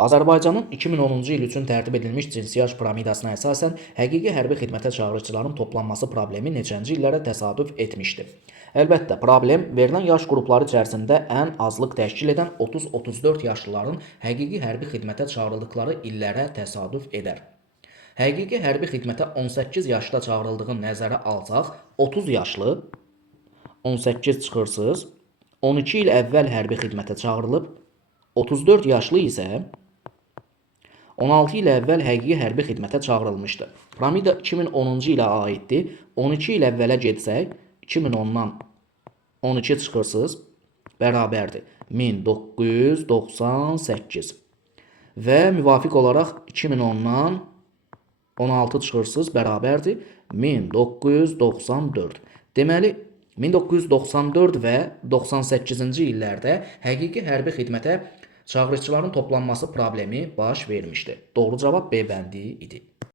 Azərbaycanın 2010-cu il üçün tərtib edilmiş cinsi yaş piramidasına əsasən həqiqi hərbi xidmətə çağırıcıların toplanması problemi neçənci illərə təsadüf etmişdi? Əlbəttə, problem verilən yaş qrupları içərisində ən azlıq təşkil edən 30-34 yaşlıların həqiqi hərbi xidmətə çağırıldıqları illərə təsadüf edər. Həqiqi hərbi xidmətə 18 yaşda çağırıldığı nəzərə alsaq, 30 yaşlı 18 çıxırsınız, 12 il əvvəl hərbi xidmətə çağırılıb, 34 yaşlı isə 16 il əvvəl həqiqi hərbi xidmətə çağırılmışdı. Piramida 2010-cu ilə aiddir. 12 il əvvələ getsək, 2010-dan 12 çıxırsınız, bərabərdir 1998. Və müvafiq olaraq 2010-dan 16 çıxırsınız, bərabərdir 1994. Deməli, 1994 və 98-ci illərdə həqiqi hərbi xidmətə çağırışçıların toplanması problemi baş vermişdi. Doğru cavab B bəndi idi.